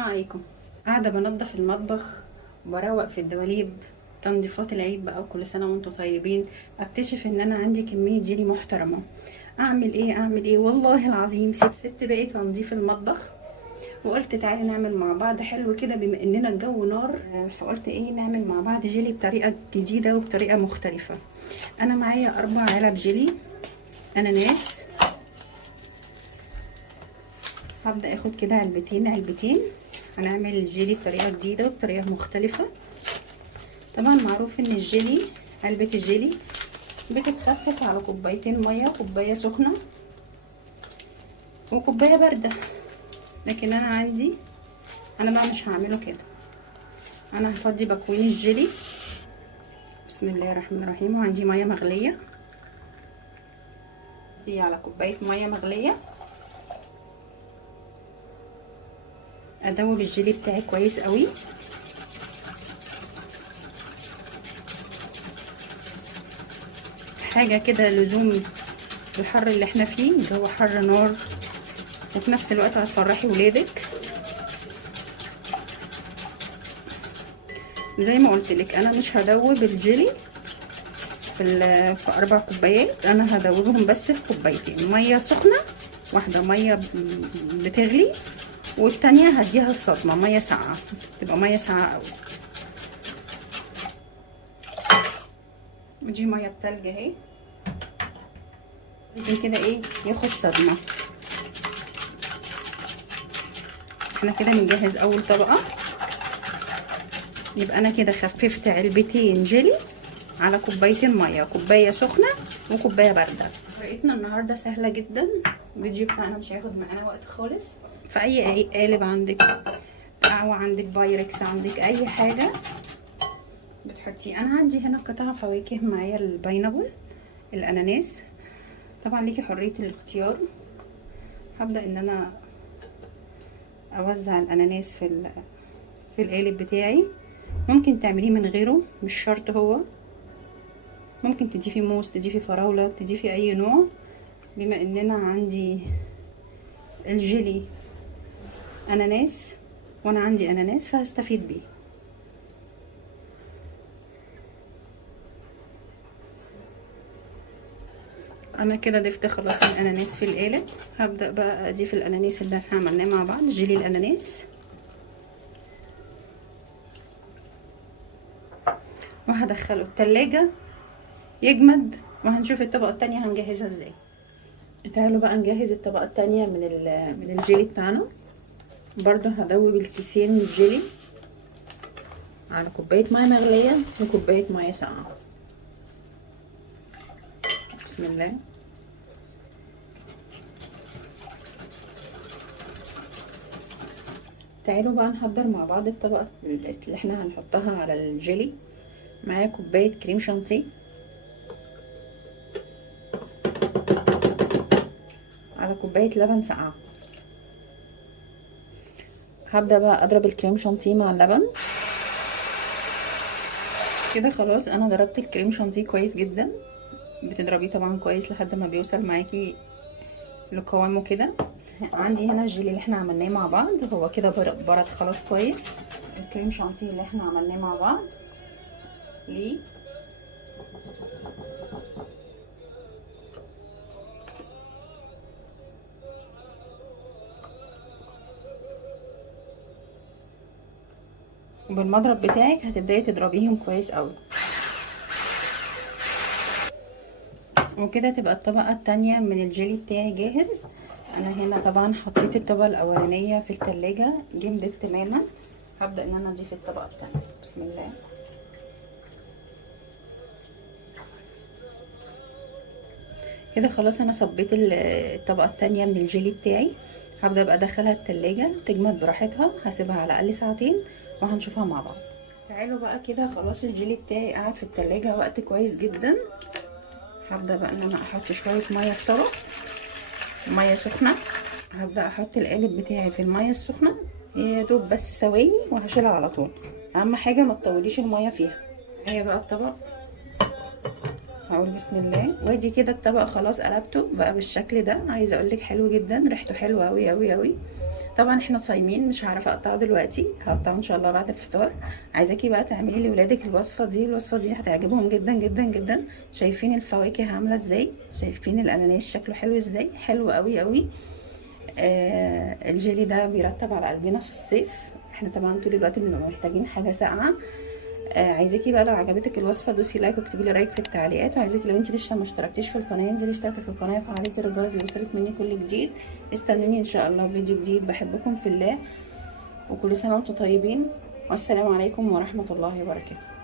السلام عليكم. قاعده بنضف المطبخ وبروق في الدواليب، تنظيفات العيد بقى، وكل سنه وانتم طيبين. اكتشف ان انا عندي كميه جيلي محترمه. اعمل ايه والله العظيم، ست بقيت تنظيف المطبخ، وقلت تعالي نعمل مع بعض حلو كده بما اننا الجو نار. فقلت ايه، نعمل مع بعض جيلي بطريقه جديده وبطريقه مختلفه. انا معايا 4 علب جيلي اناناس. هبدا اخد كده علبتين. هنعمل الجيلي بطريقه جديده وبطريقه مختلفه. طبعا معروف ان الجيلي، علبه الجيلي بتتخفف على كوبايتين ميه، كوبايه سخنه وكوبايه بارده. لكن انا بقى مش هعمله كده. انا هفضي بكوين الجيلي. بسم الله الرحمن الرحيم. وعندي ميه مغليه، دي على كوبايه ميه مغليه. ادوب الجيلي بتاعي كويس قوي. حاجه كده لزوم الحر اللي احنا فيه، الجو حر نار، وفي نفس الوقت هتفرحي ولادك. زي ما قلت لك انا مش هدوب الجيلي في 4 كوبايات، انا هدوبهم بس في كوبايتين ميه سخنه، واحده ميه بتغلي والتانية هديها الصدمه ميه ساقعه، تبقى ميه ساقعه قوي. ودي ميه بتلج اهي. لازم كده ايه، ياخد صدمه. احنا كده بنجهز اول طبقه. يبقى انا كده خففت علبتين جيلي على كوبايتين ميه، كوبايه سخنه وكوبايه بارده. طريقتنا النهارده سهله جدا، الفيديو بتاعنا مش هياخد معانا وقت خالص. في اي قالب عندك، او عندك بايركس، عندك اي حاجه بتحطيه. انا عندي هنا قطع فواكه معايا، الباينابل، الاناناس. طبعا ليكي حريه الاختيار. هبدا ان انا اوزع الاناناس في القالب بتاعي. ممكن تعمليه من غيره، مش شرط هو. ممكن تضيفي موز، تضيفي فراولة، تضيفي اي نوع. بما اننا عندي الجيلي اناناس وانا عندي اناناس فهستفيد بيه. انا كده ضفت خلاص الاناناس في القالب. هبدأ بقى اضيف الاناناس اللي احنا عملناه مع بعض، جيلي الاناناس، وهدخله التلاجة يجمد، وهنشوف الطبقة التانية هنجهزها ازاي. تعالوا بقى نجهز الطبقة التانية من الجيلي بتاعنا. برضو هدوب الكيسين من الجيلي على كوباية ميه مغلية وكوباية ميه ساقعة. بسم الله. تعالوا بقى نحضر مع بعض الطبقة اللي احنا هنحطها على الجيلي. معايا كوباية كريم شانتيه على كوباية لبن ساقعة. هبدأ بقى اضرب الكريم شانتيه مع اللبن كده. خلاص انا ضربت الكريم شانتيه كويس جدا. بتضربيه طبعا كويس لحد ما بيوصل معاكي لقوامه كده. عندي هنا الجيلي اللي احنا عملناه مع بعض، هو كده برد خلاص كويس. الكريم شانتيه اللي احنا عملناه مع بعض ليه بالمضرب بتاعك هتبداي تضربيهم كويس قوي، وكده تبقى الطبقة التانية من الجيلي بتاعي جاهز. انا هنا طبعا حطيت الطبقة الاولانية في التلاجة جمدت تماما. هبدأ ان انا اضيف الطبقة التانية. بسم الله. كده خلاص انا صبيت الطبقة التانية من الجيلي بتاعي. هبدأ بقى ادخلها التلاجة تجمد براحتها، هسيبها على الاقل ساعتين وهنشوفها مع بعض. تعالوا بقى كده خلاص الجيلي بتاعي قاعد في التلاجة وقت كويس جدا. هبدأ بقى ان انا احط شوية مية في طبق، مية سخنة. هبدأ احط القالب بتاعي في المية السخنة يا دوب بس ثواني وهشيلها على طول. اهم حاجة ما تطوليش المية فيها. هي بقى الطبق، هقول بسم الله. وادي كده الطبق خلاص قلبته بقى بالشكل ده. عايزه اقول لك حلو جدا، ريحته حلوه قوي قوي قوي. طبعا احنا صايمين، مش هعرف اقطعه دلوقتي، هقطعه ان شاء الله بعد الفطار. عايزاكي بقى تعملي لاولادك الوصفه دي، الوصفه دي هتعجبهم جدا جدا جدا. شايفين الفواكه عامله ازاي، شايفين الاناناس شكله حلو ازاي، حلو قوي قوي. الجيلي ده بيرطب على قلبنا في الصيف، احنا طبعا طول الوقت بنبقى محتاجين حاجه ساقعه. عايزاكي بقى لو عجبتك الوصفه دوسي لايك واكتبي لي رايك في التعليقات. وعايزاكي لو انت لسه ما اشتركتيش في القناه انزلي اشتركي في القناه وفعلي زر الجرس ليوصلك مني كل جديد. استنوني ان شاء الله في فيديو جديد. بحبكم في الله، وكل سنه وانتم طيبين، والسلام عليكم ورحمه الله وبركاته.